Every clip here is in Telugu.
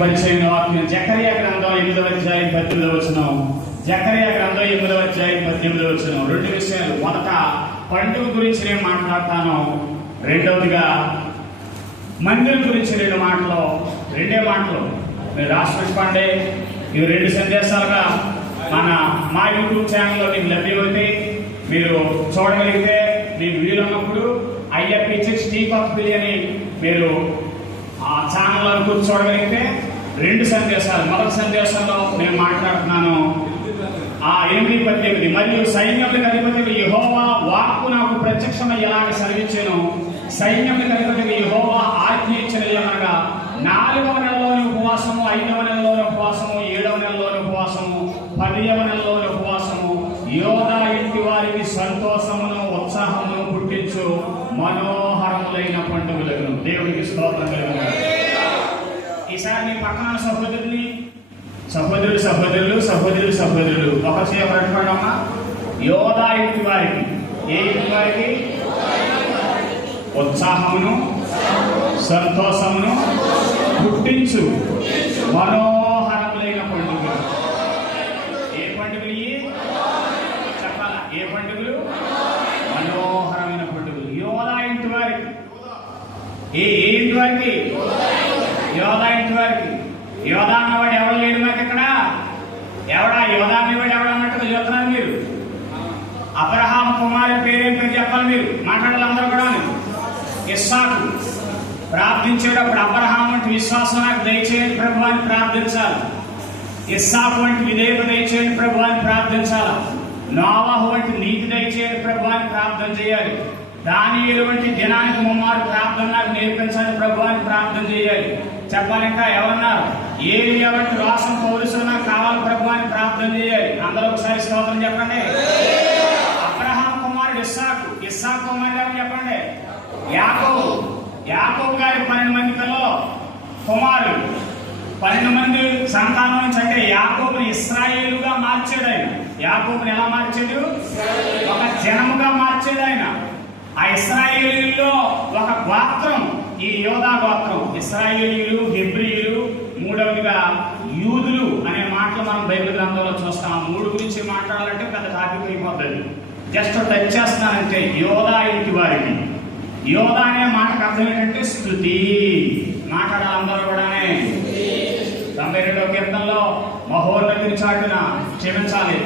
పరిచయం వాక్యం జకర్యా గ్రంథం 8వ అధ్యాయం 18వ వచనం. జకర్యా గ్రంథం 8వ అధ్యాయం 18వ వచనం. రెండు విషయాలు. మొదట పండుగ గురించి నేను మాట్లాడతాను. రెండవదిగా మందిరం గురించి రెండే మాటలు మీరు రాసిపెట్టుకోండి. ఇవి రెండు సందేశాలుగా మా యూట్యూబ్ ఛానల్లో మీకు లభ్యమైతే మీరు చూడగలిగితే మీకు వీలున్నప్పుడు ఐఎఫ్పి చర్చ్ టీ కాఫీ అని మీరు ఆ ఛానల్లో చూడగలిగితే రెండు సందేశాలు. మొదటి సందేశంలో నేను మాట్లాడుతున్నాను 8:18. మరియు సైన్యములకు అధిపతి యెహోవా వాక్కు నాకు ప్రత్యక్షమై ఎలాగ సెలవిచ్చెను. సైన్యములకు అధిపతి యెహోవా ఆజ్ఞ ఇచ్చినదేమనగా 4వ నెలలోని ఉపవాసము, 5వ నెలలోని ఉపవాసము, 7వ నెలలోని ఉపవాసము, 10వ నెలలోని ఉపవాసము యోధా ఇంటి వారికి సంతోషమును ఉత్సాహమును పుట్టించు మనోహరములైన పండుగలను. దేవుడికి స్తోత్రం కలుగును. ఈసారి మీ పక్కన సహోదరులు ఒక చేపట్టుకోండమ్మా. యోధా ఇంటి వారికి, ఏ ఇంటి వారికి? ఉత్సాహమును సంతోషమును పుట్టించు మనోహరములైన పండుగలు. ఏ పండుగలు? చెప్పాలా? ఏ పండుగలు? మనోహరమైన పండుగలు. యోధా ఇంటి వారికి. ఏ ఇంటి వారికి? యోధా ఇంటి వారికి. యోధా అన్నవాడు ఎవరు లేడు మాకు ఇక్కడ. యోధా అనేవాడు ఎవడన్నట్టుగా చెప్తున్నారు మీరు. అబ్రహాం కుమారుడి పేరేం పేరు చెప్పాలి మీరు మాట్లాడాలి అందరూ కూడా. ఇస్సాకు. ప్రార్థించేటప్పుడు అబ్రహాం వంటి విశ్వాసం నాకు దయచేయండి ప్రభు అని ప్రార్థించాలి. ఇస్సాకు వంటి విధేయత దయచేయండి ప్రభు అని ప్రార్థించాలి. నోవాహు వంటి నీతి దయచేయండి ప్రభు అని ప్రార్థన చేయాలి. దానియేలు వంటి దినానికి ముమ్మారు ప్రార్థన నాకు నేర్పించాలి ప్రభు అని ప్రార్థన చేయాలి. చెప్పాలి. ఇంకా ఎవరన్నారు? ఏలియా వంటి రాసం పౌరుషం నాకు కావాలి ప్రభు అని ప్రార్థన చేయాలి. అందరూ ఒకసారి స్తోత్రం చెప్పండి. అబ్రహాం కుమారుడు ఇస్సాకు కుమారుడు ఎవరు చెప్పండి? యాకోబు గారి 12 మంది పిల్లలు కుమారులు, 12 మంది సంతానం నుంచి. అంటే యాకోబుని ఇశ్రాయేలుగా మార్చాడు ఆయన. యాకోబుని ఎలా మార్చాడు? ఒక జనముగా మార్చాడు ఆయన. ఆ ఇశ్రాయేలీయుల్లో ఒక గోత్రం ఈ యోధా గోత్రం. ఇశ్రాయేలీయులు, హెబ్రీయులు, మూడవదిగా యూదులు అనే మాటలు మనం బైబిల్ గ్రంథంలో చూస్తాం. 3 గురించి మాట్లాడాలంటే పెద్ద టాపిక్ అయిపోతుంది. జస్ట్ టచ్ చేస్తున్నానంటే యోధా ఇంటి వారికి. యోధా అనే మాటకు అర్థం ఏంటంటే స్తుతి. మాట్లాడాలి అందరూ కూడానే. 92వ కీర్తనలో మహోన్నతుని చాటున క్షమించాలి.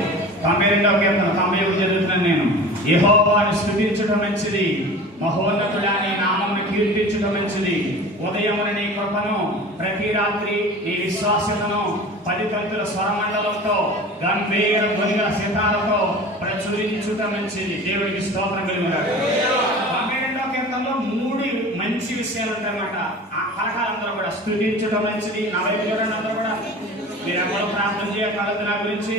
92వ కీర్తన 91 చదువుతున్నాను నేను. యెహోవాను స్తుతించడం మంచిది, మహోన్నతుడా నీ నామమును కీర్తించడం మంచిది. ఉదయమున నీ కృపను, ప్రతి రాత్రి నీ విశ్వాసమును 10 తంతుల స్వరమండలంతో గంభీర ధ్వనిగల సితారతో ప్రచురించుట మంచిది. దేవుడికి స్తోత్రం కలుగుగాక. 12వ కీర్తనలో 3 మంచి విషయాలు ఉంటాయన్నమాట. ఆ పలకాలందరూ కూడా స్తుతించడం మంచిది. నా వైపు చూడండి అందరూ కూడా. మీరు ఎవరు ప్రార్థన చేయగలదు నా గురించి.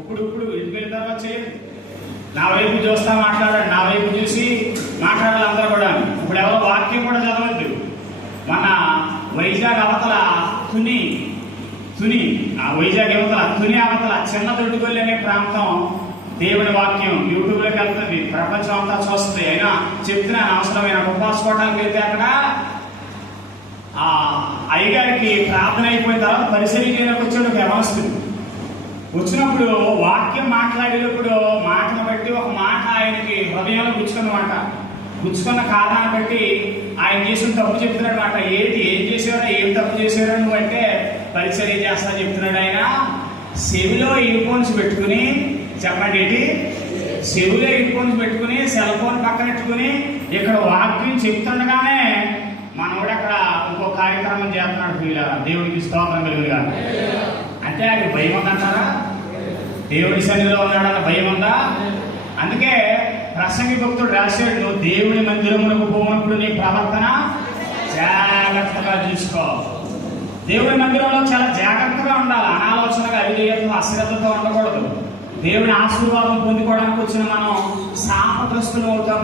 ఇప్పుడు ఇంటికి తర్వాత చేయండి. నా వైపు చూస్తా మాట్లాడండి. నా వైపు చూసి మాట్లాడాలి అందరూ కూడా. ఇప్పుడు ఎవరో వాక్యం కూడా చదవద్దు. మన వైజాగ్ అవతల తుని వైజాగ్ అవతల తుని అవతల చిన్న దొడ్డుగొల్లి అనే ప్రాంతం దేవుని వాక్యం యూట్యూబ్లోకి వెళ్తుంది. ప్రపంచం అంతా చూస్తుంది. అయినా చెప్తున్నాను అవసరమైన ఉపవాసకోవటానికి వెళ్తే అక్కడ ఆ అయ్యగారికి ప్రార్థన అయిపోయిన తర్వాత పరిశీలనకు వచ్చాడు ఒక యవనస్తుడు. వచ్చినప్పుడు వాక్యం మాట్లాడేటప్పుడు మాటను బట్టి ఒక మాట ఆయనకి హృదయంలో గుచ్చుకున్న కారణాన్ని బట్టి ఆయన చేసిన తప్పు చెప్తున్నాడు మాట. ఏం చేసేవాడు, ఏం తప్పు చేసేవాడు నువ్వు అంటే పరిచర్య చేస్తా చెప్తున్నాడు ఆయన. చెవిలో ఇయర్ ఫోన్స్ పెట్టుకుని, చెప్పండి ఏంటి, చెవిలో ఇయర్ ఫోన్స్ పెట్టుకుని సెల్ ఫోన్ పక్కన పెట్టుకుని ఇక్కడ వాక్యం చెప్తుండగానే మనోడు అక్కడ ఇంకో కార్యక్రమం చేస్తున్నాడు. పిల్లల దేవుడికి స్తోత్రం కలుగుగా. అంటే అది భయం ఉందంటారా? దేవుడి సన్నిధిలో ఉన్నాడన్న భయం ఉందా? అందుకే ప్రసంగి భక్తుడు రాశాడు, నువ్వు దేవుని మందిరమునకు పోయినప్పుడు నీ ప్రవర్తన జాగ్రత్తగా చూసుకో. దేవుని మందిరంలో చాలా జాగ్రత్తగా ఉండాలి. అనాలోచనగా అవిధేయతతో అశ్రద్ధతో ఉండకూడదు. దేవుని ఆశీర్వాదం పొందుకోవడానికి వచ్చిన మనం శాపగ్రస్తులు అవుతాం.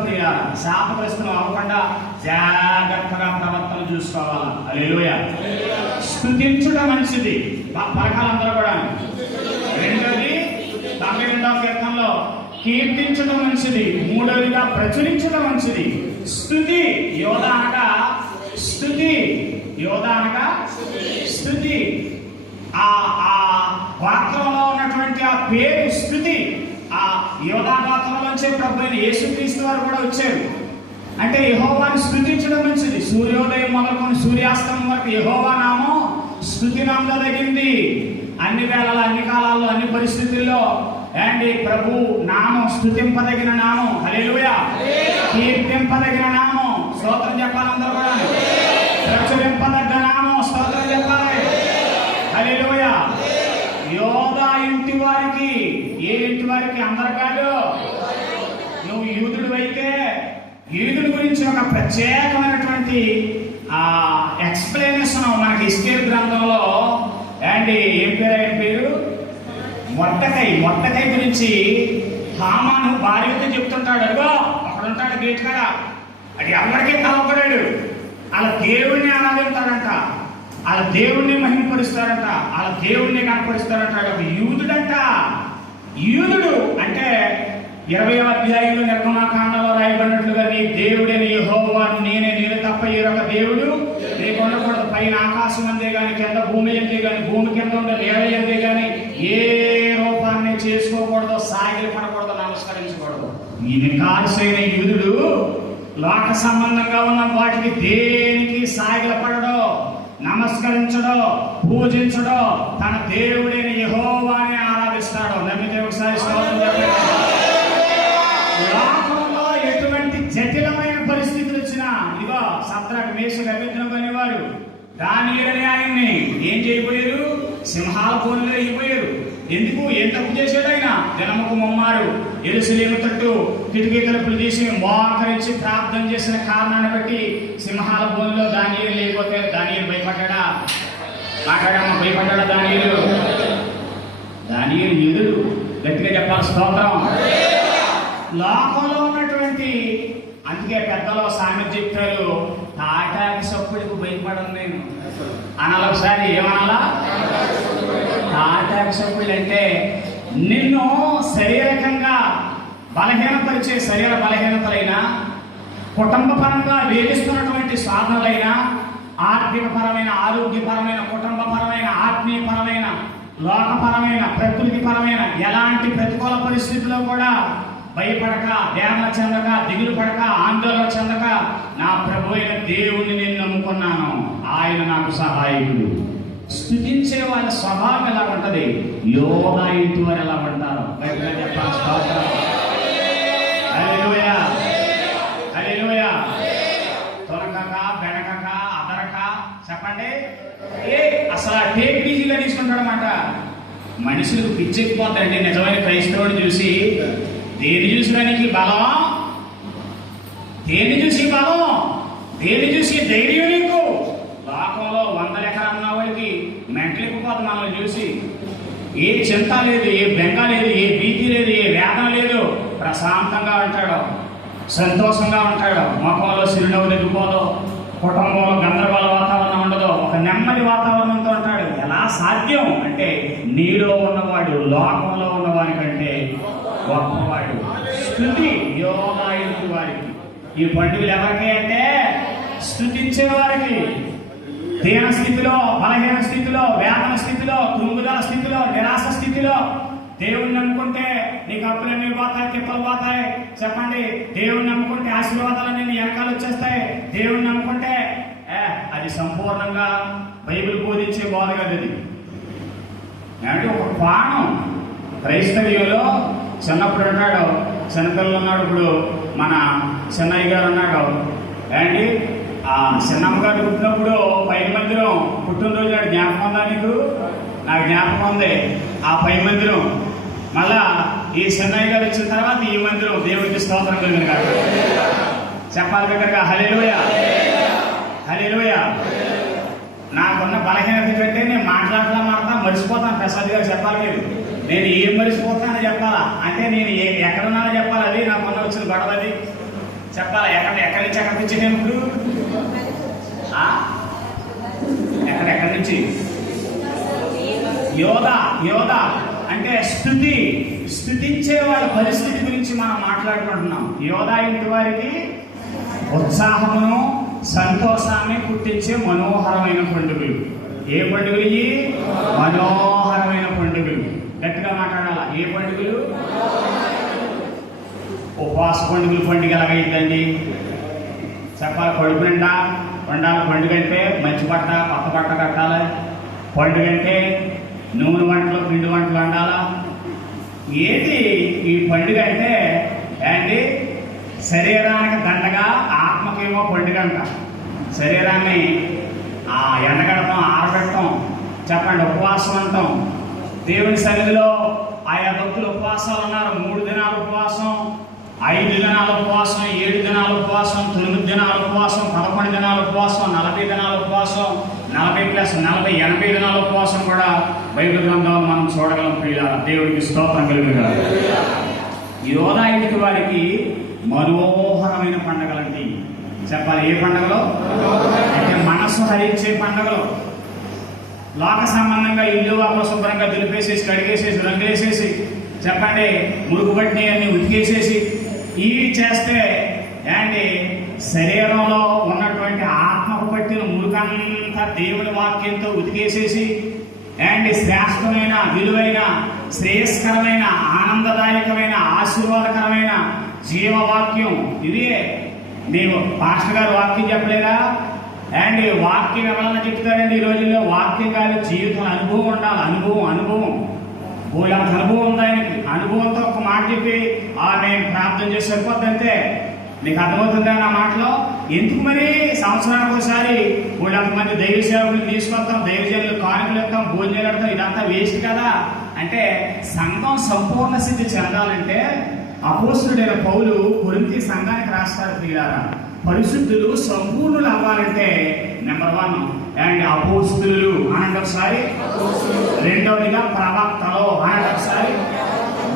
శాపగ్రస్తులు అవ్వకుండా జాగ్రత్తగా ప్రవర్తన చూసుకోవాలి. హల్లెలూయా. స్తుతించడం మంచిది. పలకాలందరూ కూడా. రెండోది 92వ కీర్తనలో కీర్తించడం మంచిది. మూడవదిగా ప్రచురించడం మంచిది. స్తుతి. యోధా అనగా స్తుతి. యోధ అనగా స్తుతి. ఆ గోత్రంలో ఉన్నటువంటి ఆ పేరు స్తుతి. ఆ యోధా గోత్రంలోంచే ప్రభు అయిన యేసుక్రీస్తు వారు కూడా వచ్చారు. అంటే యెహోవాని స్తుతించడం మంచిది. సూర్యోదయం మొదలుకొని సూర్యాస్తమం వరకు యెహోవా నామం స్తుతి నమ్మదగింది. అన్ని వేళల్లో, అన్ని కాలాల్లో, అన్ని పరిస్థితుల్లో అండి ప్రభు నామం స్తుతింపదగిన నామం. హల్లెలూయా. కీర్తింపదగిన నామం. స్తోత్రం చెప్పాలి అందరూ కూడా. ప్రచురింపదగ్గ నామం. స్తోత్రం చెప్పాలి. హల్లెలూయా. యోధా ఇంటి వారికి. ఏ ఇంటి వారికి? అందరు కాదు. నువ్వు యూదుడు అయితే యూదుడి గురించి ఒక ప్రత్యేకమైనటువంటి ఎక్స్ప్లెనేషన్ మనకి హిస్కేల్ గ్రంథంలో అండి ఏం పేరు మొట్టకై గురించి హామాను భార్యతో చెప్తుంటాడు. అదిగో అక్కడ ఉంటాడు గేట్ కాడ, అది ఎవరికీ కలవకడాడు. వాళ్ళ దేవుణ్ణి ఆరాధిస్తాడంట, వాళ్ళ దేవుణ్ణి మహింపరుస్తాడంట, వాళ్ళ దేవుణ్ణి కనపరుస్తాడంట. ఒక యూదుడంట. యూదుడు అంటే 20వ అధ్యాయంలో నిర్గమాకాండంలో రాయబడినట్లుగా నీ దేవుడైన యెహోవా నేనే, నేను తప్ప వేరొక దేవుడు నీకు ఉండకూడదు. పైన ఆకాశం అందే గాని, కింద భూమి అందే గాని, భూమి కింద ఉండే నేల అందే గాని ఏ రూపాన్ని చేసుకోకూడదు, సాగిలి పడకూడదు, నమస్కరించకూడదు. ఈ నికార్సైన యూదుడు లోక సంబంధంగా ఉన్న వాటికి దేనికి సాగిల పడడో, నమస్కరించడో, పూజించడో, తన దేవుడైన యెహోవాని ఆరాధిస్తాడు. నమ్మితే ఒకసారి స్తోత్రం చెప్పండి. లోకంలో ఎటువంటి జటిలమైన పరిస్థితులు వచ్చినా, ఇదిగో సద్రక్ మేషక్ అబేద్నెగో అనేవారు దానియేలు ఆయన్ని ఏం చేయబోయారు? సింహాల బోనులో అయిపోయారు. ఎందుకు? ఏం తప్పు చేశాడు ఆయన? దినముకు ముమ్మారు యెరూషలేము తట్టు కిటికీ తలుపులు తీసి మోకరించి ప్రార్థన చేసిన కారణాన్ని బట్టి సింహాల బోనులో దానియేలు లేకపోతే దానియేలు భయపడ్డా? మాట్లాడమ్మా, భయపడ్డా దానియేలు? దానియేలు యూదుడు. గట్టిగా చెప్పాలి స్తోత్రం. లోకంలో ఉన్నటువంటి, అందుకే పెద్దలో సామెత చెప్తారు, తాటాకి సప్పుడికి భయపడను నేను అనాలి. ఒకసారి ఏమనాలా? తాటాకి సప్పుళ్ళు అంటే నిన్ను శారీరకంగా బలహీనపరిచే శరీర బలహీనతలైనా, కుటుంబపరంగా వేధిస్తున్నటువంటి సాధనలైనా, ఆర్థికపరమైన, ఆరోగ్యపరమైన, కుటుంబపరమైన, ఆత్మీయపరమైన, లోకపరమైన, ప్రకృతిపరమైన ఎలాంటి ప్రతికూల పరిస్థితుల్లో కూడా భయపడక, వేదన చెందక, దిగులు పడక, ఆందోళన చెందక, నా ప్రభు అయిన దేవుణ్ణి నేను నమ్ముకున్నాను, ఆయన నాకు సహాయకుడు. స్తుతించే వాళ్ళ స్వభావం ఎలా ఉంటది? యోధా ఇంటి వారు ఎలా ఉంటారు? హల్లెలూయా, హల్లెలూయా. తొనకక, బెనకక, అదరక, చెప్పండి. అసలు టేక్ ఈజీగా తీసుకుంటాడనమాట. మనుషులకు పిచ్చెక్కిపోతాయండి నిజమైన క్రైస్తవుని చూసి. దేని చూసినానికి బలం? దేన్ని చూసి బలం? దేన్ని చూసి ధైర్యం నీకు? లోకంలో 100 ఎకరాలు ఉన్న వాళ్ళకి మెంటలిపోతుంది మనల్ని చూసి. ఏ చింత లేదు, ఏ బెంగ లేదు, ఏ భీతి లేదు, ఏ వేదన లేదు. ప్రశాంతంగా ఉంటాడు, సంతోషంగా ఉంటాడు. ముఖంలో చిరునవ్వు ఎదుకోలో, కుటుంబంలో గందరగోళ వాతావరణం ఉండదు, ఒక నెమ్మది వాతావరణంతో ఉంటాడు. ఎలా సాధ్యం అంటే నీలో ఉన్నవాడు లోకంలో ఉన్నవాడి కంటే గొప్పవాడు. స్తుతి యోధా ఇంటి వారికి. ఈ పండుగలు ఎవరికి అంటే స్తుతించే వారికి. దీన స్థితిలో, బలహీన స్థితిలో, వేదన స్థితిలో, కృంగుదల స్థితిలో, నిరాశ స్థితిలో దేవుణ్ణి నమ్ముకుంటే నీకు అప్పులన్నీ పోతాయి, తిప్పలు పోతాయి. చెప్పండి. దేవుణ్ణి నమ్ముకుంటే ఆశీర్వాదాలన్నీ నీ వెనకాల వచ్చేస్తాయి. దేవుణ్ణి నమ్ముకుంటే అది సంపూర్ణంగా బైబిల్ బోధించే బోధ కదా అది. అంటే ఒక బాణం క్రైస్తవ్యంలో చిన్నప్పుడు ఉన్నాడు, చిన్నపిల్లలు ఉన్నాడు. ఇప్పుడు మన చిన్నయ్య గారు ఉన్నాడు అండి. ఆ చిన్నమ్మ గారు పుట్టినప్పుడు 10 మందిరం పుట్టినరోజు నాడు జ్ఞాపకం ఉందా నీకు? నాకు జ్ఞాపకం ఉంది. ఆ 10 మందిరం మళ్ళా ఈ చిన్నయ్య గారు వచ్చిన తర్వాత ఈ మందిరం దేవుడికి స్తోత్రం కలిగిన కాదు. చెప్పాలి బిడ్డగా హల్లెలూయా, హల్లెలూయా. నాకున్న బలహీనత కంటే నేను మాట్లాడతా మర్చిపోతాను. ప్రసాద్ గారు చెప్పాలి మీరు. నేను ఏం మర్చిపోతానని చెప్పాలా అంటే నేను ఎక్కడున్నానో చెప్పాలి. అది నాకున్న వచ్చిన గొడవ అది చెప్పాలా. ఎక్కడి నుంచి ఎక్కడికి వచ్చి నేను ఇప్పుడు ఎక్కడి నుంచి? యోధా అంటే స్తుతించే వాళ్ళ పరిస్థితి గురించి మనం మాట్లాడుకుంటున్నాం. యోధా ఇంటి వారికి ఉత్సాహమును, సంతోషాన్ని పుట్టించే మనోహరమైన పండుగలు. ఏ పండుగలు ఇవి? మనోహరమైన పండుగలు. గట్టిగా మాట్లాడాలా. ఏ పండుగలు? ఉపవాస పండుగలు. పండుగ ఎలాగైందండి చెప్పాలి. కడుపు నిండా వండాలి. పండుగ అంటే మంచి బట్ట, కొత్త బట్ట కట్టాలి. పండుగ అంటే నూనె వంటలు, పిండి వంటలు వండాలా. ఏది ఈ పండుగ అంటే ఏంటి? శరీరానికి దండగా, ఆత్మకేమో పండుగ అంట. శరీరాన్ని ఎండగడటం, ఆరబెట్టడం, చెప్పండి, ఉపవాసం అంటాం. దేవుని సన్నిధిలో ఆయా భక్తులు ఉపవాసాలు ఉన్నారు. 3 దినాల ఉపవాసం, 5 దినాల ఉపవాసం, 7 దినాల ఉపవాసం, 9 దినాల ఉపవాసం, 11 దినాల ఉపవాసం, 40 దినాల ఉపవాసం, 40+40 80 దినాల ఉపవాసం కూడా బైబిల్ గ్రంథంలో మనం చూడగలం. ప్రియులారా, దేవుడికి స్తోత్రం కలుగును. ఈ యోధాయుడికి వారికి మనోహరమైన పండుగలండి చెప్పాలి. ఏ పండుగలో? అంటే మనస్సు హరించే పండుగలు. లోక సంబంధంగా ఇల్లు వాకు శుభ్రంగా దులిపేసేసి, కడిగేసేసి, రంగులేసేసి, చెప్పండి, మురుగుబట్టిని అన్ని ఉతికేసేసి ఇవి చేస్తే ఏంటి? శరీరంలో ఉన్నటువంటి ఆత్మకు పట్టిన మురుకంతా దేవుని వాక్యంతో ఉతికేసేసి ఏంటి? శ్రేష్టమైన, విలువైన, శ్రేయస్కరమైన, ఆనందదాయకమైన, ఆశీర్వాదకరమైన జీవవాక్యం ఇదే. నీవు పాస్టర్ గారు వాక్యం చెప్పలేరా అండి? వాక్యం ఎవరన్నా చెప్తారండి ఈ రోజుల్లో? వాక్యం కాదు, జీవితం అనుభవం ఉండాలి. అనుభవం వాళ్ళంత అనుభవం ఉంది ఆయనకి. అనుభవంతో ఒక మాట చెప్పి నేను ప్రార్థన చేసి సరిపోద్దంతే. నీకు అర్థమవుతుందా నా మాటలో? ఎందుకు మరి సంవత్సరానికి ఒకసారి వాళ్ళంతమంది దైవ సేవకులు తీసుకొస్తాం, దైవజనులు కానుకలు ఇస్తాం, భోజనాలు పెడతాం, ఇదంతా వేస్ట్ కదా. అంటే సంఘం సంపూర్ణ స్థితి చెందాలంటే అపోస్తలుడైన పౌలు కొరింథీ సంఘానికి రాస్తారు. ప్రియులారా, పరిశుద్ధులు సంపూర్ణులు అవ్వాలంటే నెంబర్ 1 అండ్ అపోస్తలులు అనండి ఒకసారి, రెండవదిగా ప్రవక్తలు అనండి ఒకసారి,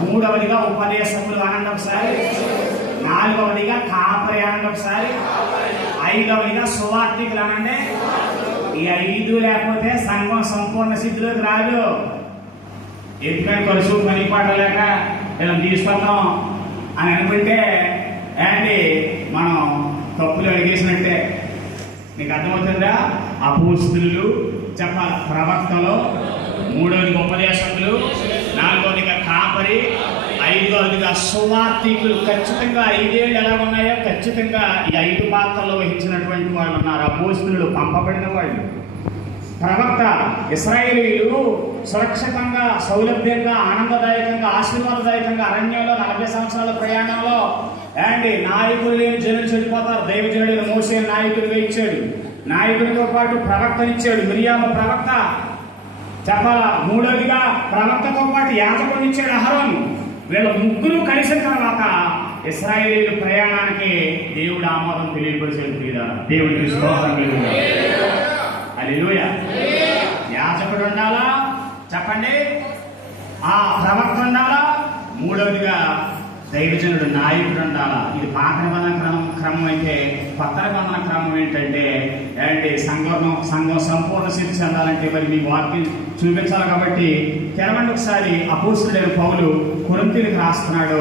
మూడవదిగా ఉపదేశకులు అనండి ఒకసారి, నాలుగవదిగా కాపరి అనండి ఒకసారి, ఐదవదిగా సువార్తికులు అనండి. ఈ 5 లేకపోతే సంఘం సంపూర్ణ స్థితిలోకి రాదు. ఎందుకని ఖర్చు పని పాట లేక ఇలా తీసుకొద్దాం అని అనుకుంటే ఏంటి? మనం తప్పులు అడిగేసినట్టే. నీకు అర్థమవుతుందా? అపోస్తలులు చెప్పాలి, ప్రవక్తలు, మూడవదిగా ఉపదేశకులు, నాలుగవదిగా కాపరి, ఐదవదిగా సువార్తికులు. ఖచ్చితంగా 5 ఏళ్ళు ఎలా ఉన్నాయో ఖచ్చితంగా ఈ 5 పాత్రలు వహించినటువంటి వాళ్ళు ఉన్నారు. అపోస్తలులు పంపబడిన వాళ్ళు. ప్రవక్త ఇశ్రాయేలీయులు సురక్షితంగా, సౌలభ్యంగా, ఆనందదాయకంగా, ఆశీర్వాదదాయకంగా అరణ్యంలో 40 సంవత్సరాల ప్రయాణంలో అండి నాయకులు లేని జనులు చెడిపోతారు. దైవజనుడైన మోషే నాయకుడిగా ఇచ్చాడు. నాయకుడితో పాటు ప్రవక్తనిచ్చాడు, మిరియాము ప్రవక్త చెప్పాలా. మూడవదిగా ప్రవక్తతో పాటు యాజకుడిని ఇచ్చాడు, అహరోను. వీళ్ళ ముగ్గురు కలిసిన తర్వాత ఇశ్రాయేలీయుల ప్రయాణానికి దేవుడు ఆమోదం తెలియపరిచాడు. దేవుడికి స్తోత్రం కలుగును. హల్లెలూయా. యాజకుడు ఉండాలా చెప్పండి, ప్రవక్త ఉండాలా, మూడవదిగా దైవజనుడు నాయకుడు ఉండాలా. ఇది పాత నిబంధన క్రమం అయితే కొత్త నిబంధన క్రమం ఏంటంటే సంఘం సంపూర్ణ స్థితి చెందాలంటే మరి మీ వాక్యం చూపించాలి. కాబట్టి తెరవండి ఒకసారి. అపోస్తలుడైన పౌలు కొరింథీయులకు రాస్తున్నాడు.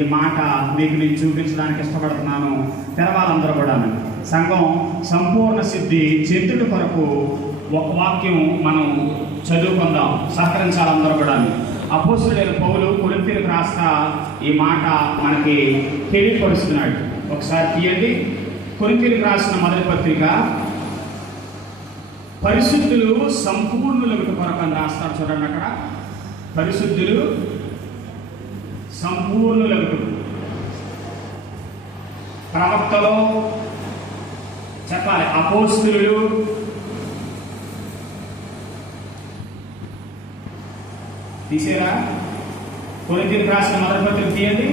ఈ మాట మీకు నేను చూపించడానికి ఇష్టపడుతున్నాను. తెరవాలందరూ కూడా సంఘం సంపూర్ణ సిద్ధి చెందుట కొరకు ఒక వాక్యం మనం చదువుకుందాం. సహకరించాలి అందరూ కూడా. అపోస్తలుడైన పౌలు కొరింథీయులకు రాస్తా ఈ మాట మనకి తెలియపరుస్తున్నాడు. ఒకసారి తీయండి. కొరింథీయులకు రాసిన మొదటి పత్రిక, పరిశుద్ధులు సంపూర్ణులకు కొరకు అని రాస్తారు. చూడండి అక్కడ, పరిశుద్ధులు సంపూర్ణులకు. ప్రవక్తలు చెప్పాలి, అపోస్తలులు, తీసేరా. కొరింథీయులకు రాసిన మొదటి పత్రిక తీయండి.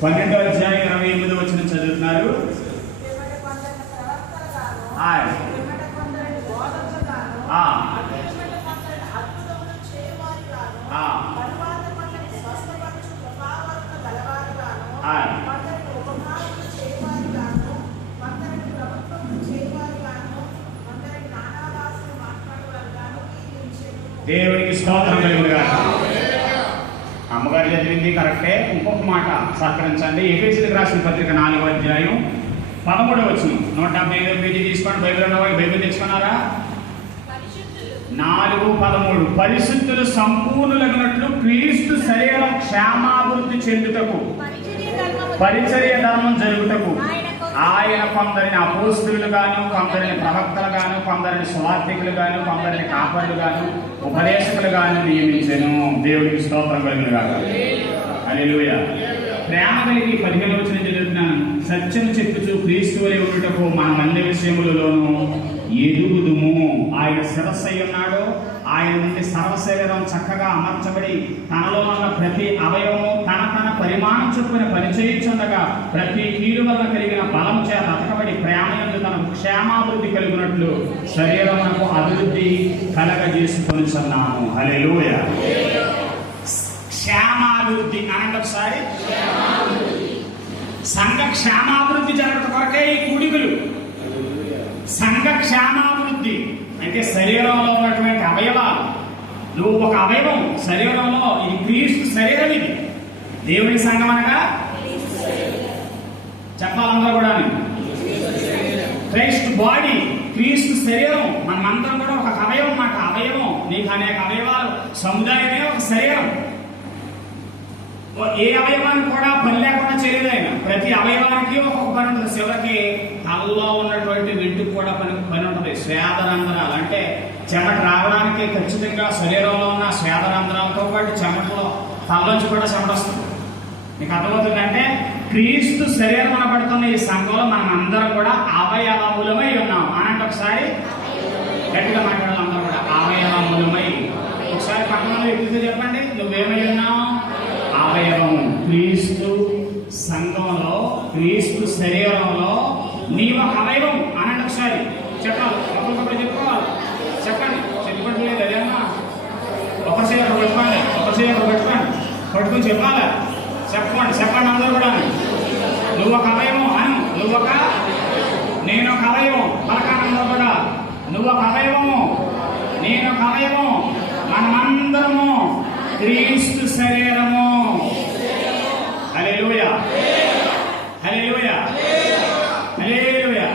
పన్నెండవ అధ్యాయం 28వ వచనం చదువుతున్నారు. దేవునికి స్తోత్రం కలుగునుగా. అమ్మగారు చదివింది కరెక్టే. ఇంకొక మాట సహకరించండి. ఎఫెసీయులకు రాసిన పత్రిక 4వ అధ్యాయం 13వ వచనం. 175 పేజీ తీసుకోండి. బైబిల్ ఉన్న వాళ్ళు బైబిల్ తెచ్చుకున్నారా? 4:13 పరిశుద్ధులు సంపూర్ణులగినట్లు క్రీస్తు శరీరం క్షేమాభివృద్ధి చెందుటకు పరిచర్య ధర్మం జరుగుటకు ఆయన కొందరిని అపోస్తలులు గాను, కొందరిని ప్రవక్తలు గాను, కొందరిని సువార్తికులు గాను, కొందరిని కాపరులు గాను, ఉపదేశకులు గాను నియమించెను. దేవుడికి స్తోత్రం కలుగునుగాక. హల్లెలూయా. ప్రేమ కలిగి 15వ వచనం చదువుతున్నాను. సత్యం చెప్పుచు క్రీస్తు వలె ఉండుటకు మనం అన్ని విషయములలోనూ ఎదుగుదుము. ఆయన శిరస్సు అయి ఉన్నాడు. ఆయన నుండి సర్వశరీరం చక్కగా అమర్చబడి తనలో ఉన్న ప్రతి అవయవము తన తన పరిమాణం చొప్పున పనిచేయుచుండగా ప్రతి కీలు వల్ల కలిగిన బలం చేత అతకబడి ప్రేమ యందు తనకు క్షేమాభివృద్ధి కలిగినట్లు శరీరమునకు అభివృద్ధి కలగజేసుకొనుచున్నాము. హల్లెలూయా. క్షేమాభివృద్ధి అనంటే ఒకసారి సంఘ క్షేమాభివృద్ధి జరగడం కొరకే ఈ కూడికలు. సంఘ క్షేమాభివృద్ధి అంటే శరీరంలో ఉన్నటువంటి అవయవాలు. నువ్వు ఒక అవయవం శరీరంలో, ఇది క్రీస్తు శరీరం. ఇది దేవుని సంఘం అనగా చెప్పాలందరూ కూడా క్రైస్ట్ బాడీ, క్రీస్తు శరీరం. మనమందరం కూడా ఒక అవయవం అన్నమాట. అవయవం, నీకు అనేక అవయవాలు, సముదాయమే ఒక శరీరం. ఏ అవయవానికి కూడా పని లేకుండా చేయలేదు ఆయన. ప్రతి అవయవానికి ఒక్కొక్క పని ఉంటుంది. చివరికి తలలో ఉన్నటువంటి వెంట్రుకు కూడా పని ఉంటుంది. స్వేదరంధ్రాలు అంటే చెమట రావడానికి ఖచ్చితంగా శరీరంలో ఉన్న స్వేదరంధ్రాలతో పాటు చెమటలో తలలోంచి కూడా చెమట వస్తుంది. మీకు అర్థమవుతుందంటే క్రీస్తు శరీరం అనబడుతున్న ఈ సంఘంలో మనం అందరం కూడా అవయవములమై ఉన్నాం. అనంటే ఒకసారి గట్టిగా మాట్లాడాలి. అందరూ కూడా అవయవములమై. ఒకసారి పక్కన వ్యక్తితో చెప్పండి, నువ్వేమై ఉన్నావు? అవయవము. క్రీస్తు సంఘంలో, క్రీస్తు శరీరంలో నీ ఒక అవయవం. అనంటే ఒకసారి చెప్పాలి. ఒక్కొక్కటి చెప్పుకోవాలి. చెప్పండి. చెప్పట్లేదు అదేమన్నా ఒక చేయ పెట్టుకోండి, ఒక చేయ పెట్టుకోండి, పట్టుకుని చెప్పాలి. చెప్పండి అందరూ కూడా. నువ్వు ఒక అవయవం అను. నువ్వొక, నేను ఒక అవయవం. పలకానంలో కూడా నువ్వు ఒక అవయవము, నేను ఒక అవయవం. మనమందరము క్రీస్తు శరీరము. హల్లెలూయా, హల్లెలూయా, హల్లెలూయా.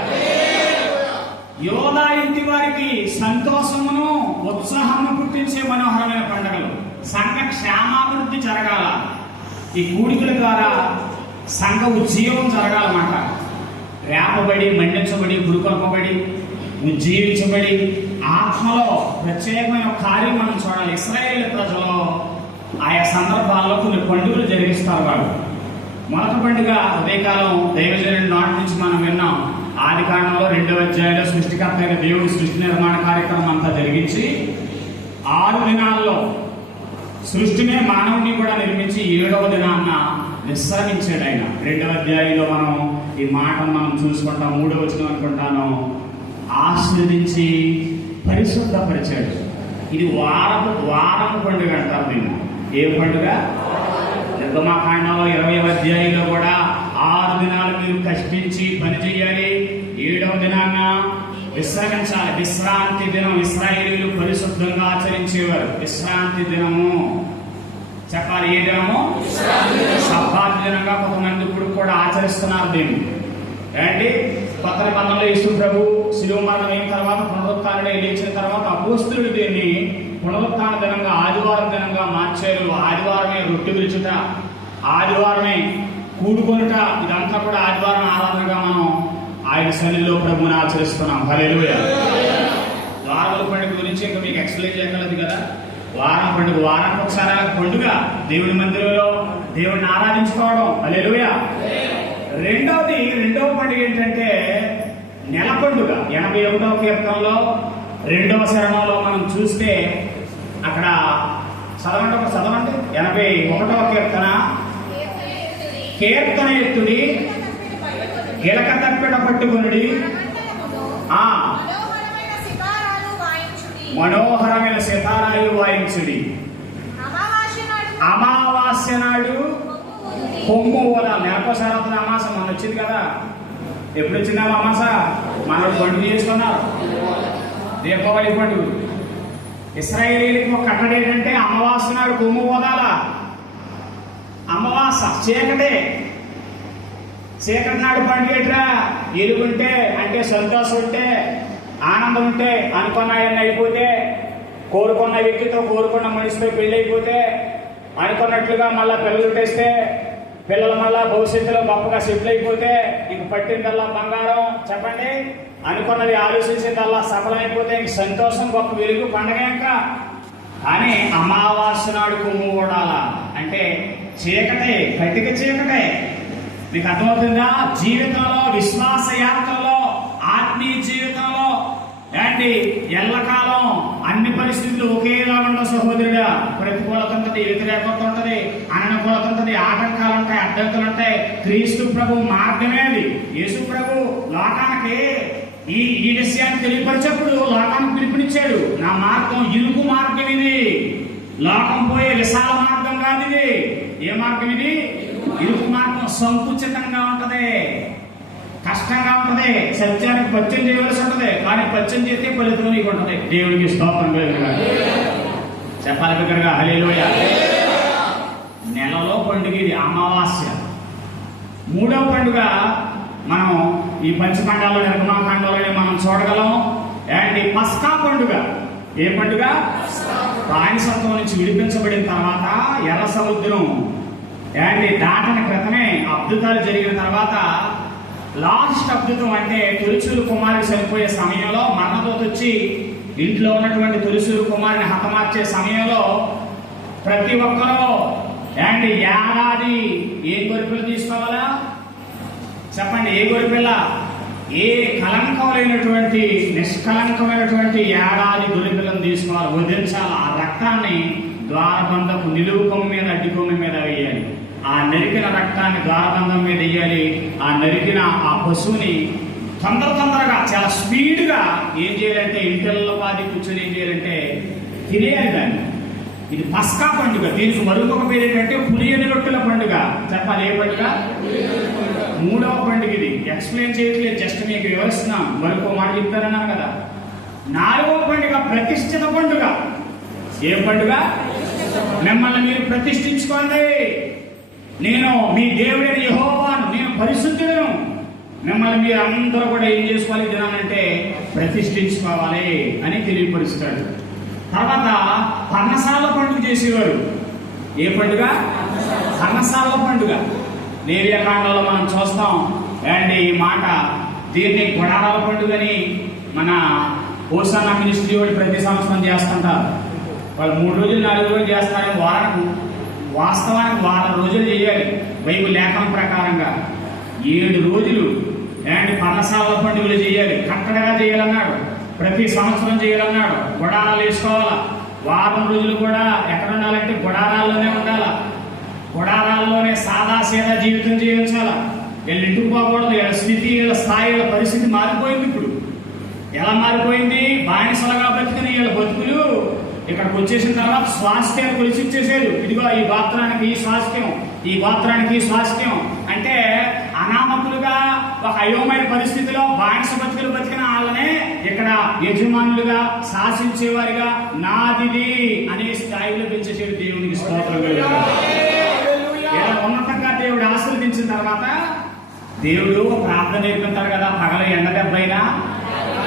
యోధా ఇంటి వారికి సంతోషమును ఉత్సాహమును పుట్టించే మనోహరమైన పండుగలు. సంఘ క్షేమాభివృద్ధి జరగాల. ఈ కూడికల ద్వారా సంఘ ఉజ్జీవం జరగాలన్నమాట. రేపబడి, మండించబడి, గురుకొల్పబడి, ఉజ్జీవించబడి ఆత్మలో ప్రత్యేకమైన కార్యం మనం చూడాలి. ఇశ్రాయేలు ప్రజలు ఆయా సందర్భాల్లో కొన్ని పండుగలు జరిగిస్తారు. వాళ్ళు మొదటి పండుగ ఉదయకాలం దైవజనుడి నాటి నుంచి మనం విన్నాం. ఆది కాండంలో 2వ అధ్యాయంలో సృష్టికర్త అయిన దేవుడి సృష్టి నిర్మాణ కార్యక్రమం అంతా జరిగించి 6 దినాల్లో సృష్టినే మానవుని కూడా నిర్మించి 7వ దినాన్న విశ్రమించాడు ఆయన. 2వ అధ్యాయంలో మనం ఈ మాటను మనం చూసుకుంటాం. 3వ వచనం అనుకుంటాను. ఆశీర్వదించి పరిశుద్ధపరిచాడు. ఇది వారం పండుగ అంటారు దీన్ని. ఏ పండుగ? నిర్గమాకాండంలో 20వ అధ్యాయంలో కూడా 6 దినాలు మీరు కష్టించి పని చేయాలి, 7వ దినాన్న విశ్రమించాలి. విశ్రాంతి దినం ఇశ్రాయేలీయులు పరిశుద్ధంగా ఆచరించేవారు. విశ్రాంతి దినము చెప్పాలి. ఏ దినము? సబ్బాత్ దినంగా కొంతమంది ఇప్పుడు కూడా ఆచరిస్తున్నారు దీన్ని. ఏంటి? కొత్త నిబంధనలో యేసు ప్రభు శిలువ మరణం అయిన తర్వాత పునరుత్థానుడై లేచిన తర్వాత అపోస్తలులు దీన్ని పునరుత్థాన దినంగా, ఆదివారం దినంగా మార్చారు. ఆదివారమే రొట్టె విరుచుట, ఆదివారమే కూడుకొనుట, ఇదంతా కూడా ఆదివారం ఆరాధనగా మనం ఆయన సన్నిధిలో ప్రభువుని ఆచరిస్తున్నాం. హల్లెలూయా. వారాల పండుగ గురించి ఇంకా మీకు ఎక్స్ప్లెయిన్ చేయగలదు కదా. వారం పండుగ, వారానికి ఒకసారి పండుగ. దేవుని మందిరంలో దేవుడిని ఆరాధించుకోవడం. హల్లెలూయా. రెండవ పండుగ ఏంటంటే నెల పండుగ. 81వ కీర్తనలో 2వ శరణంలో మనం చూస్తే అక్కడ చదవండి 81వ కీర్తన. కీర్తన ఎత్తుడి, గిలక తప్పెట పట్టుకొనుడి, మనోహరమైన సితారాలు వాయించుడి. అమావాస్య నాడు కొమ్ము ఊరాలి. నెలకోసారి అవుతుంది అమాస. మన వచ్చింది కదా. ఎప్పుడు వచ్చిందా అమాస? మన పండుగ చేసుకున్నారు. దీపావళి పండుగ ఇశ్రాయేలీలకు ఒక కట్టడి ఏంటంటే అమావాస్య నాడు కొమ్ము ఓదాల. అమావాస చీకటే, చీకటి నాడు పండుగేట్రా. ఎలుగుంటే అంటే సంతోషం ఉంటే, ఆనందం ఉంటే, అనుకున్నాయన్నీ అయిపోతే, కోరుకున్న వ్యక్తితో కోరుకున్న మనిషితో పెళ్లి అయిపోతే, అనుకున్నట్లుగా మళ్ళా పిల్లలు టేస్తే, పిల్లలు మళ్ళా భవిష్యత్తులో గొప్పగా సెటిల్ అయిపోతే, ఇంక పట్టిందల్లా బంగారం. చెప్పండి, అనుకున్నది ఆలోచించిందల్లా సఫలమైపోతే ఇంక సంతోషం, గొప్ప వెలుగు, పండగ. ఇంకా కానీ అమావాస్య నాడు కొమ్ము ఓడాల అంటే చీకటే, కటిక చీకటే. మీకు అర్థమవుతుందా? జీవితంలో, విశ్వాస యాత్రలో, ఆత్మీయ జీవితంలో ఏంటి ఎల్లకాలం అన్ని పరిస్థితులు ఒకేలా ఉండవు సహోదరుడా. ప్రతికూలత ఉంటుంది, వ్యతిరేకత ఉంటుంది, అననుకూలత ఉంటుంది, ఆటంకాలు ఉంటాయి, అడ్డంకులు ఉంటాయి. క్రీస్తు ప్రభు మార్గమే అది. యేసు ప్రభు లోకానికి ఈ విషయాన్ని తెలియపరిచేప్పుడు లోకానికి పిలుపునిచ్చాడు. నా మార్గం ఇరుకు మార్గం ఇది, లోకం పోయే విశాల మార్గం కాదు ఇది. ఏ మార్గం ఇది? ఇరుకు మార్గం. సంకుచితంగా ఉంటది, కష్టంగా ఉంటది, సత్యానికి పచ్చం చేయవలసి ఉంటది. కానీ పచ్చం చేస్తే ఫలితం నీకు ఉంటది. దేవుడికి స్తోత్రం కలుగుగా. చెప్పాలి దగ్గరగా హల్లెలూయా. నెలలో పండుగ ఇది అమావాస్య. మూడవ పండుగ మనం ఈ పంచఖండాల్లో, నిర్గమాకాండంలోనే మనం చూడగలం. ఏంటి? పస్కా పండుగ. ఏ పండుగ? బానిసత్వం నుంచి విడిపించబడిన తర్వాత ఎర్ర సముద్రం ఏంటి దాటని క్రితమే అద్భుతాలు జరిగిన తర్వాత లాస్ట్ అద్భుతం అంటే తొలిచూరు కుమారుడు చనిపోయే సమయంలో మరణదూత వచ్చి ఇంట్లో ఉన్నటువంటి తొలిచూరు కుమారుని హతమార్చే సమయంలో ప్రతి ఒక్కరూ ఏంటి ఏడాది ఏ గొర్రెపిల్ల తీసుకోవాలా? చెప్పండి, ఏ గొర్రెపిల్ల? ఏ కలంకం లేనటువంటి నిష్కలంకమైనటువంటి ఏడాది గొర్రెపిల్లను తీసుకోవాలి, వధించాలి. ఆ రక్తాన్ని ద్వారబంధపు నిలువు కొమ్ము మీద, అడ్డి కొమ్ము మీద వేయాలి. ఆ నరికిన రక్తాన్ని ద్వారబంధం మీద వేయాలి. ఆ నరికిన ఆ పశువుని తొందరగా చాలా స్పీడ్గా ఏం చేయాలంటే ఇంటిల్లో పాది కూర్చొని ఏం చేయాలంటే తినేయాలి దాన్ని. ఇది పస్కా పండుగ. దీనికి మరొక పేరు ఏంటంటే పులియని రొట్టెల పండుగ. చెప్పాలి, ఏ పండుగ? మూడవ పండుగ. ఇది ఎక్స్ప్లెయిన్ చేయట్లేదు, జస్ట్ మీకు వివరిస్తున్నాం. మరొక మాట చెప్తారన్నాను కదా. నాలుగవ పండుగ ప్రతిష్ఠిత పండుగ. ఏ పండుగ? మిమ్మల్ని మీరు ప్రతిష్ఠించుకోండి. నేను మీ దేవుడైన యెహోవాను, నేను పరిశుద్ధులను. మిమ్మల్ని మీరు అందరూ కూడా ఏం చేసుకోవాలి దినానంటే ప్రతిష్ఠించుకోవాలి అని తెలియపరుస్తాడు. తర్వాత పర్ణశాల పండుగ చేసేవారు. ఏ పండుగ? పర్ణశాల పండుగ. లేవియాకాండంలో మనం చూస్తాం. అండ్ ఈ మాట దీన్ని గుడారాల పండుగ అని మన హోసానా మినిస్ట్రీ వాళ్ళు ప్రతి సంవత్సరం చేస్తుంటారు. వాళ్ళు 3 రోజులు 4 రోజులు చేస్తారు. వాస్తవానికి వారం రోజులు చేయాలి బైబిల్ లేఖనం ప్రకారంగా. 7 రోజులు అండ్ పర్ణశాల పండుగలు చేయాలి, కట్టడగా చేయాలన్నాడు. ప్రతి సంవత్సరం చేయాలన్నాడు. గుడారాలు వేసుకోవాలా. వారం రోజులు కూడా ఎక్కడ ఉండాలంటే గుడారాల్లోనే ఉండాలా. గుడారాల్లోనే సాదాసీదా జీవితం జీవించాలా. వీళ్ళు ఇంటికి పోకూడదు. వీళ్ళ స్థితి, వీళ్ళ స్థాయి, వీళ్ళ పరిస్థితి మారిపోయింది. ఇప్పుడు ఎలా మారిపోయింది? బానిసలుగా బతికిన వీళ్ళ బతుకులు ఇక్కడికి వచ్చేసిన తర్వాత స్వాస్థ్యాన్ని కొలిసిచ్చేసారు. ఇదిగో ఈ గోత్రానికి ఈ స్వాస్థ్యం, ఈ గోత్రానికి ఈ స్వాస్థ్యం అంటే అనామకులుగా ఒక అయోమైన పరిస్థితిలో బానిస బతుకులు బతికిన వాళ్ళనే ఇక్కడ యజమానులుగా, శాసించేవారిగా నాదిది అనే స్థాయిలో పెంచేసాడు. దేవునికి స్తోత్రం. ఇలా ఉన్నతంగా దేవుడు ఆశీర్వదించిన తర్వాత దేవుడు ప్రార్థన నేర్పుతాడు కదా. పగల ఎండ దెబ్బైనా,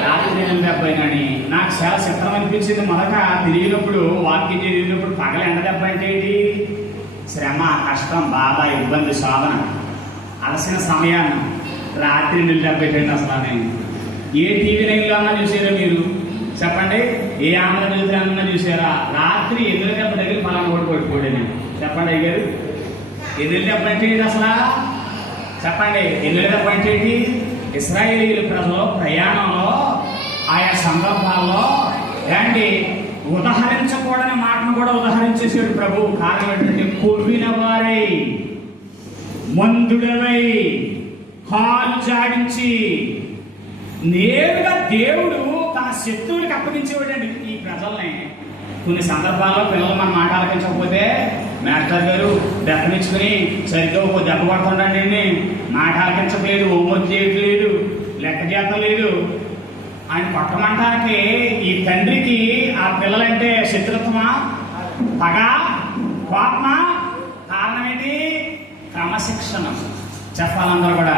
రాత్రి నీళ్ళ దెబ్బైనా అని నాకు చాలా చిత్రం అనిపించింది. మొదట తెలియనప్పుడు, వాక్యం చదివినప్పుడు పగల ఎండ దెబ్బ అంటే ఏంటి? శ్రమ, కష్టం, బాధ, ఇబ్బంది, సాధన, అలసిన సమయాన్ని. రాత్రి నీళ్ళు దెబ్బ ఏంటండి అసలు? నేను ఏ టీవీ నైన్లో అన్నా చూసారా మీరు? చెప్పండి, ఏ ఆంధ్రజ్యోతి అన్నా చూసారా? రాత్రి ఎదురు దెబ్బ దగ్గర పలానా ఓడి పడిపోయాడు. నేను చెప్పండి అయ్యారు, ఎదురు దెబ్బ అంటే ఏంటి అసలు? చెప్పండి, ఎదురు దెబ్బ అంటే ఏంటి? ఇశ్రాయేలీయుల ప్రజలు ప్రయాణంలో ఆయా సందర్భాల్లో ఏంటి ఉదహరించకూడని మాటను కూడా ఉదహరించేసాడు ప్రభు. కారణం ఏంటంటే కొవ్విన వారై, మందుడవై, కాలు జాడించి నేరుగా దేవుడు తన శత్రువులకు అప్పగించేవాడండి ఈ ప్రజల్ని. కొన్ని సందర్భాల్లో పిల్లలు మన మాట ఆలకించకపోతే మాస్టర్ గారు దెబ్బనిచ్చుకుని సరిగ్గా ఒక దెబ్బ పడుతుండండి, మాట ఆలకించట్లేదు, హోంవర్క్ చేయట్లేదు, లెక్క చేతలేదు ఆయన కొట్టమంటానికి ఈ తండ్రికి ఆ ఆ పిల్లలంటే శత్రుత్వమా, పగ, కోపమా? కారణం ఏంటి? క్రమశిక్షణ. చెప్పాలందరూ కూడా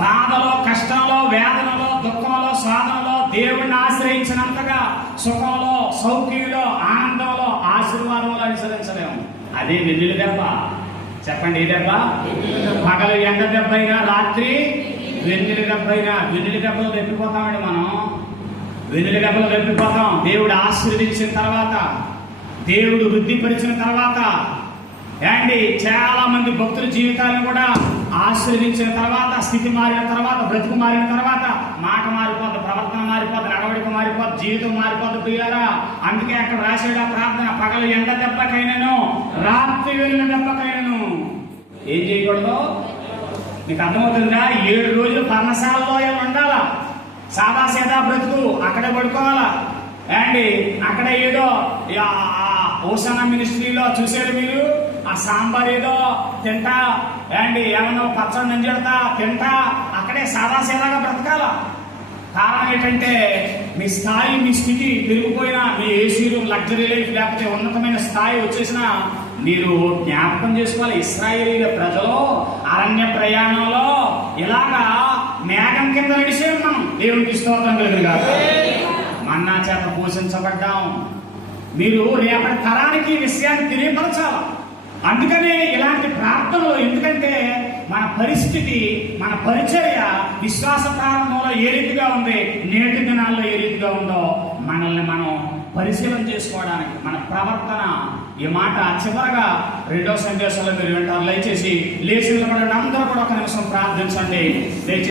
బాధలో, కష్టంలో, వేదనలో, దుఃఖంలో, సాధనలో దేవుణ్ణి ఆశ్రయించినంతగా సుఖంలో, సౌఖ్యంలో, ఆనందంలో, ఆశీర్వాదంలో అనుసరించలేము. అదే వెన్నుల దెబ్బ. చెప్పండి, ఏ దెబ్బ? పగలు ఎండ దెబ్బ అయినా, రాత్రి వెన్నుల దెబ్బ అయినా. వెన్నుల దెబ్బలు తప్పిపోతామండి మనం. వెన్నుల దెబ్బలు తప్పిపోతాం. దేవుడు ఆశీర్వదించిన తర్వాత, దేవుడు వృద్ధిపరిచిన తర్వాత, ఏంటి చాలా మంది భక్తుల జీవితాలను కూడా ఆశీర్వదించిన తర్వాత, స్థితి మారిన తర్వాత, బ్రతుకు మారిన తర్వాత, మాట మారిపోద్ది, ప్రవర్తన మారిపోద్ది, నడవడిక మారిపోద్ది, జీవితం మారిపోద్ది ప్రియులారా. అందుకే అక్కడ రాసేట ప్రార్థన, పగలు ఎండ దెబ్బకైనను, రాత్రి వెన్నుల దెబ్బకైనను ఏం చేయకూడదు? నీకు అర్థమవుతుందా? 7 రోజులు పర్ణశాలలో ఉండాలా. సాదాసీదా బ్రతుకు అక్కడే పడుకోవాలా. ఏంటి అక్కడ ఏదో ఓసానా మినిస్ట్రీలో చూసారు మీరు, ఆ సాంబార్ ఏదో తింటా, ఏంటి ఏమన్నా పచ్చడి నంజెడతా తింటా, అక్కడే సాదాసీదాగా బ్రతకాల. కారణం ఏంటంటే మీ స్థాయి, మీ స్థితి పెరిగిపోయినా, మీ ఏసీ రూమ్, లగ్జరీ లైఫ్, లేకపోతే ఉన్నతమైన స్థాయి వచ్చేసినా మీరు జ్ఞాపకం చేసుకోవాలి. ఇశ్రాయేలీల ప్రజలు అరణ్య ప్రయాణంలో ఇలాగా మేఘం కింద నడిచే ఉన్నాం. దేవునికి స్తోత్రం కలుగుగాక. మన్నా చేత పోషించబడ్డాం. మీరు రేపటి తరానికి ఈ విషయాన్ని తెలియపరచాలి. అందుకనే ఇలాంటి ప్రార్థనలు. ఎందుకంటే మన పరిస్థితి, మన పరిచర్య విశ్వాస ప్రారంభంలో ఏ రీతిగా ఉంది, నేటి దినాల్లో ఏ రీతిగా ఉందో మనల్ని మనం పరిశీలన చేసుకోవడానికి, మన ప్రవర్తన. ఈ మాట చివరగా 2వ సందేశంలో మీరు వింటారు. దయచేసి లేచి నిలబడండి. అందరూ కూడా ఒక నిమిషం ప్రార్థించండి.